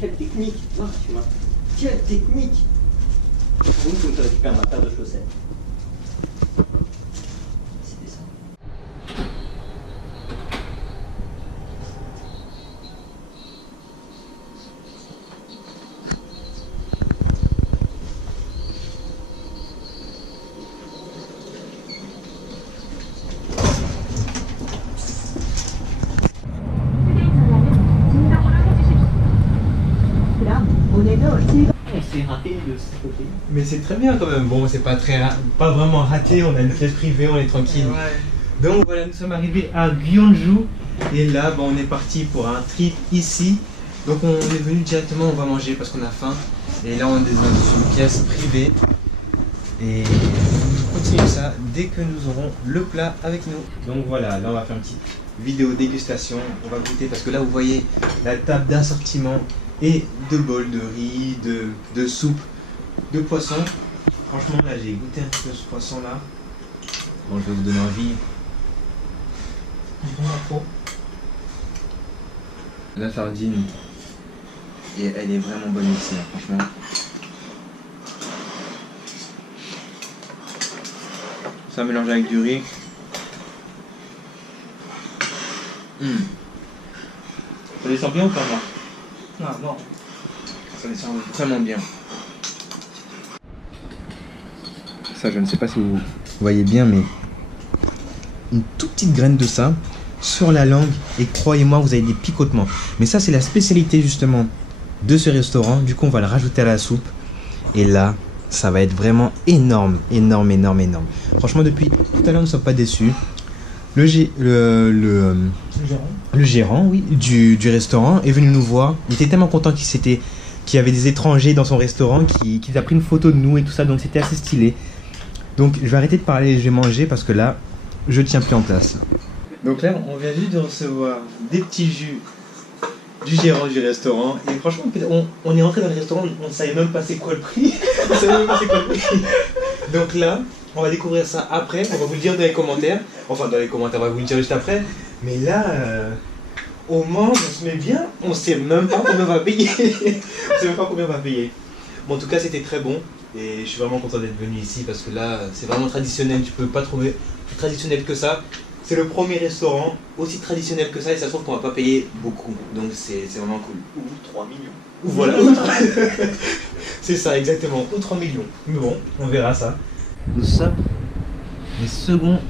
Quelle technique, voir, tu vois. Quelle technique. Pour une, faut que je récupère ma paire de chaussettes. C'était ça. On s'est raté de ce côté. Mais c'est très bien quand même. Bon, c'est pas pas vraiment raté. On a une pièce privée, on est tranquille. Ouais. Donc voilà, nous sommes arrivés à Gyeongju et là, bon, on est parti pour un trip ici. Donc on est venu directement, on va manger parce qu'on a faim. Et là, on est dans une pièce privée et on continue ça dès que nous aurons le plat avec nous. Donc voilà, là on va faire une petite vidéo dégustation. On va goûter parce que là, vous voyez la table d'assortiment et de bols de riz, de soupe, de poisson. Franchement là j'ai goûté un peu ce poisson là. Bon, je vais vous donner envie. La sardine, et elle est vraiment bonne ici, hein, franchement. Ça mélange avec du riz. Ça descend bien ou pas, moi? Ah non. Ça descend vraiment bien. Ça, je ne sais pas si vous voyez bien, mais une toute petite graine de ça sur la langue et croyez-moi, vous avez des picotements. Mais ça, c'est la spécialité justement de ce restaurant. Du coup, on va le rajouter à la soupe. Et là, ça va être vraiment énorme, énorme, énorme, énorme. Franchement, depuis tout à l'heure, nous ne sommes pas déçus. Le gérant, oui, du restaurant est venu nous voir. Il était tellement content qu'il y avait des étrangers dans son restaurant, qu'il a pris une photo de nous et tout ça, donc c'était assez stylé. Donc je vais arrêter de parler et je vais manger parce que là, je tiens plus en place. Donc là, on vient juste de recevoir des petits jus du gérant du restaurant. Et franchement, on est rentré dans le restaurant, on ne savait même pas c'est quoi le prix. On savait même pas c'est quoi le prix. Donc là, on va découvrir ça après, on va vous le dire dans les commentaires. Enfin, dans les commentaires, on va vous le dire juste après. Mais là, on mange, on se met bien, on sait même pas combien on va payer. On sait même pas combien on va payer. Bon, en tout cas, c'était très bon. Et je suis vraiment content d'être venu ici parce que là, c'est vraiment traditionnel. Tu peux pas trouver plus traditionnel que ça. C'est le premier restaurant aussi traditionnel que ça et ça se trouve qu'on va pas payer beaucoup. Donc c'est vraiment cool. Ou 3 millions. Ou voilà. C'est ça, exactement. Ou 3 millions. Mais bon, on verra ça. Nous sommes les seconds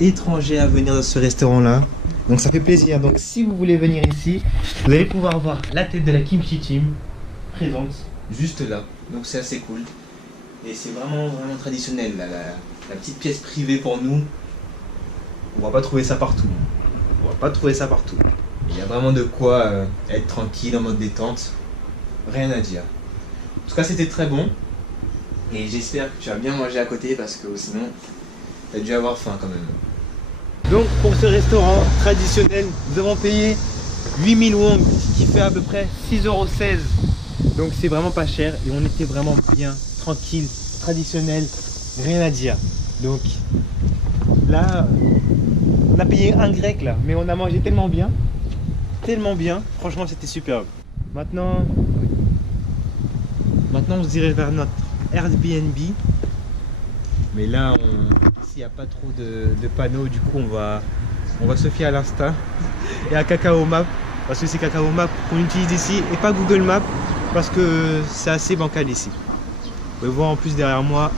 étrangers à venir dans ce restaurant-là. Donc ça fait plaisir. Donc si vous voulez venir ici, vous allez pouvoir voir la tête de la Kimchi Team présente juste là. Donc c'est assez cool. Et c'est vraiment, vraiment traditionnel. Là, la petite pièce privée pour nous. On va pas trouver ça partout. On va pas trouver ça partout. Il y a vraiment de quoi être tranquille en mode détente. Rien à dire. En tout cas, c'était très bon. Et j'espère que tu as bien mangé à côté parce que sinon, tu as dû avoir faim quand même. Donc, pour ce restaurant traditionnel, nous avons payé 8000 won, qui fait à peu près 6,16 €. Donc, c'est vraiment pas cher et on était vraiment bien, tranquille, traditionnel, rien à dire. Donc, là, on a payé un grec là, mais on a mangé tellement bien, franchement c'était superbe. Maintenant on se dirige vers notre Airbnb, mais là s'il n'y a pas trop de panneaux, du coup on va se fier à l'Insta et à Kakao Map, parce que c'est Kakao Map qu'on utilise ici et pas Google Maps, parce que c'est assez bancal ici. Vous pouvez voir en plus derrière moi,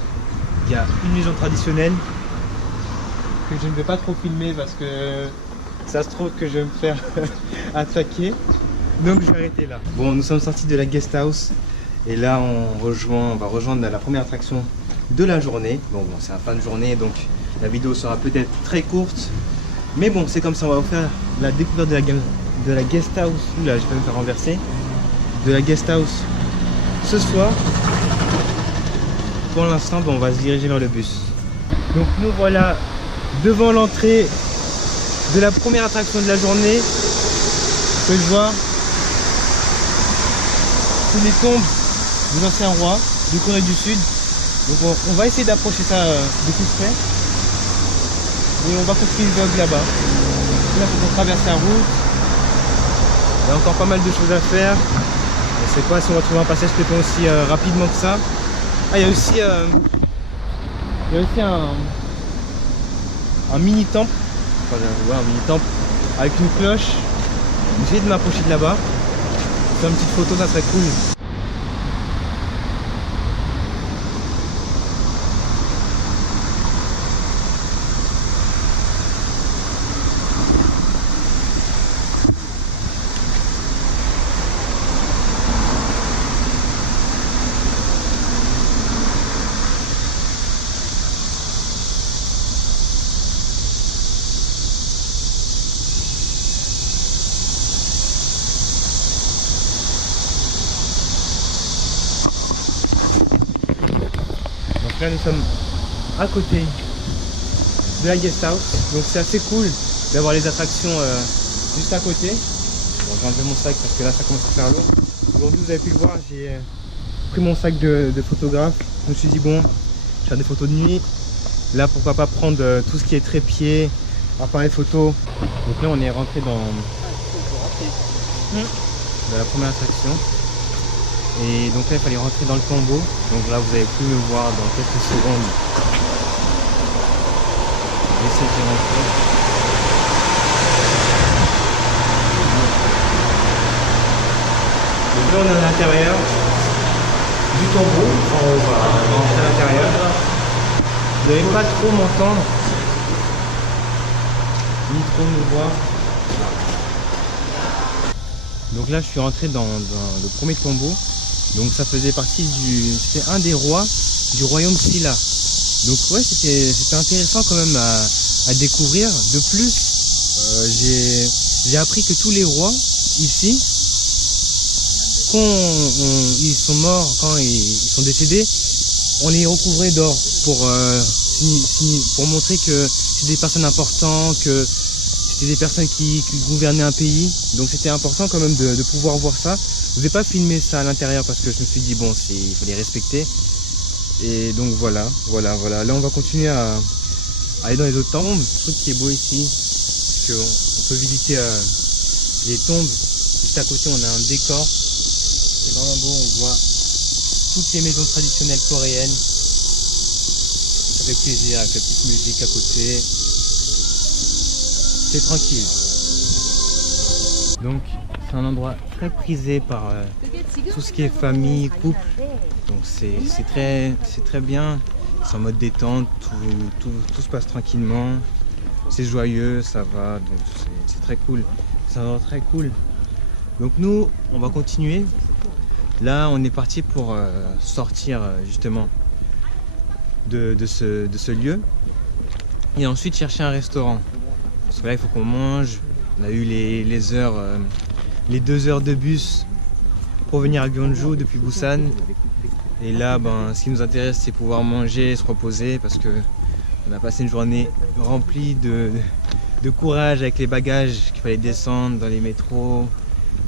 il y a une maison traditionnelle que je ne vais pas trop filmer parce que ça se trouve que je vais me faire attaquer, donc je vais arrêter là. Bon, nous sommes sortis de la guest house et là on va rejoindre la première attraction de la journée. Bon, c'est la fin de journée donc la vidéo sera peut-être très courte, mais bon, c'est comme ça. On va vous faire la découverte de la guest house. Là, je vais me faire renverser. De la guest house ce soir. Pour l'instant, bon, on va se diriger vers le bus. Donc nous voilà devant l'entrée de la première attraction de la journée. Vous pouvez le voir, c'est les tombes des anciens rois de Corée du Sud. Donc on va essayer d'approcher ça de plus près. Et on va continuer le vlog là-bas. Là, il faut qu'on traverse la route. Il y a encore pas mal de choses à faire. Je sais pas si on va trouver un passage piéton aussi rapidement que ça. Ah, il y a aussi un mini temple. Enfin, ouais, un mini temple avec une cloche. J'ai essayé de m'approcher de là-bas. Faire une petite photo, ça serait cool. Là nous sommes à côté de la guest house, donc c'est assez cool d'avoir les attractions juste à côté. Bon, je vais enlever mon sac parce que là ça commence à faire lourd. Aujourd'hui vous avez pu le voir, j'ai pris mon sac de photographe. Je me suis dit bon, je vais faire des photos de nuit. Là pourquoi pas prendre tout ce qui est trépied, appareil photo. Donc là on est rentré dans la première attraction. Et donc là il fallait rentrer dans le tombeau. Donc là vous allez pu me voir dans quelques secondes. Je vais essayer d'y rentrer. Donc là on est à l'intérieur du tombeau. On va rentrer à l'intérieur. Vous n'allez pas trop m'entendre ni trop me voir. Donc là je suis rentré dans le premier tombeau. Donc ça faisait partie c'était un des rois du royaume Silla. Donc ouais, c'était intéressant quand même à découvrir. De plus, j'ai appris que tous les rois ici, quand ils sont morts, quand ils sont décédés, on les recouvrait d'or pour montrer que c'est des personnes importantes, que c'était des personnes qui gouvernaient un pays. Donc c'était important quand même de pouvoir voir ça. Je n'ai pas filmé ça à l'intérieur parce que je me suis dit bon, il faut les respecter. Et donc voilà. Là on va continuer à aller dans les autres tombes. Le truc qui est beau ici, c'est qu'on peut visiter les tombes. Juste à côté on a un décor. C'est vraiment beau, on voit toutes les maisons traditionnelles coréennes. Ça fait plaisir avec la petite musique à côté. C'est tranquille. Donc c'est un endroit très prisé par tout ce qui est famille, couple. Donc c'est très bien. C'est en mode détente, tout se passe tranquillement. C'est joyeux, ça va, donc c'est très cool. C'est un endroit très cool. Donc nous, on va continuer. Là, on est parti pour sortir justement de ce lieu. Et ensuite chercher un restaurant. Parce que là, il faut qu'on mange. On a eu les heures, les 2 heures de bus pour venir à Gyeongju depuis Busan. Et là, ce qui nous intéresse, c'est pouvoir manger et se reposer parce que on a passé une journée remplie de courage avec les bagages qu'il fallait descendre dans les métros,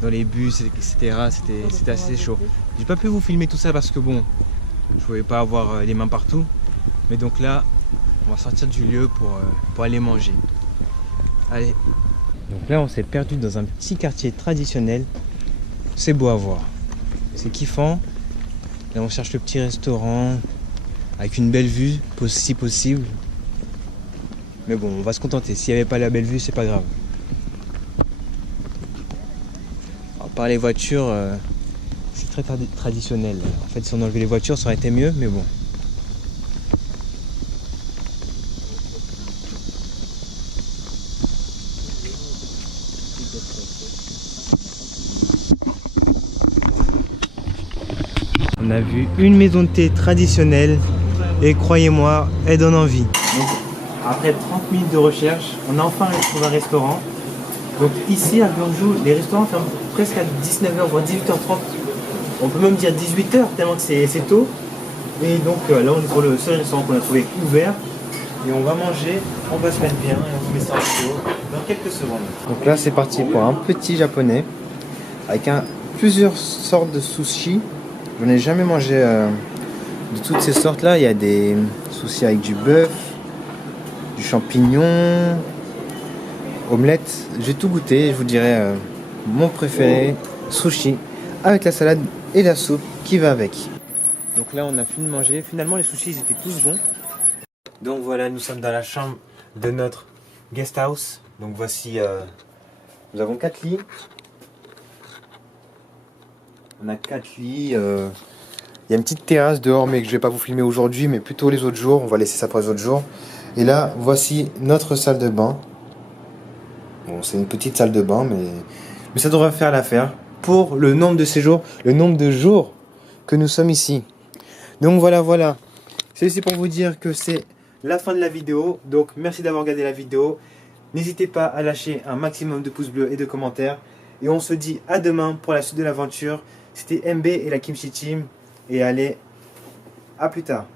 dans les bus, etc. C'était assez chaud. J'ai pas pu vous filmer tout ça parce que bon, je pouvais pas avoir les mains partout. Mais donc là, on va sortir du lieu pour aller manger. Allez. Donc là on s'est perdu dans un petit quartier traditionnel. C'est beau à voir. C'est kiffant. Là on cherche le petit restaurant avec une belle vue si possible. Mais bon, on va se contenter. S'il n'y avait pas la belle vue, c'est pas grave. Alors, par les voitures, c'est très traditionnel. En fait, si on enlevait les voitures, ça aurait été mieux, mais bon. On a vu une maison de thé traditionnelle et croyez-moi, elle donne envie. Donc, après 30 minutes de recherche, on a enfin trouvé un restaurant. Donc ici à Gyeongju, les restaurants ferment presque à 19h, voire 18h30. On peut même dire 18h tellement que c'est tôt. Et donc là on est sur le seul restaurant qu'on a trouvé ouvert. Et on va manger, on va se mettre bien et on vous met ça en vidéo dans quelques secondes. Donc là c'est parti pour un petit japonais avec plusieurs sortes de sushis. Je n'ai jamais mangé de toutes ces sortes là. Il y a des sushis avec du bœuf, du champignon, omelette. J'ai tout goûté, je vous dirais mon préféré, sushi avec la salade et la soupe qui va avec. Donc là on a fini de manger, finalement les sushis ils étaient tous bons. Donc voilà, nous sommes dans la chambre de notre guest house. Donc voici, nous avons 4 lits. On a 4 lits, il y a une petite terrasse dehors mais que je vais pas vous filmer aujourd'hui mais plutôt les autres jours, on va laisser ça pour les autres jours. Et là voici notre salle de bain. Bon c'est une petite salle de bain mais ça devrait faire l'affaire pour le nombre de séjours, le nombre de jours que nous sommes ici. Donc voilà, c'est aussi pour vous dire que c'est la fin de la vidéo. Donc merci d'avoir regardé la vidéo. N'hésitez pas à lâcher un maximum de pouces bleus et de commentaires. Et on se dit à demain pour la suite de l'aventure. C'était MB et la Kimchi Team. Et allez, à plus tard.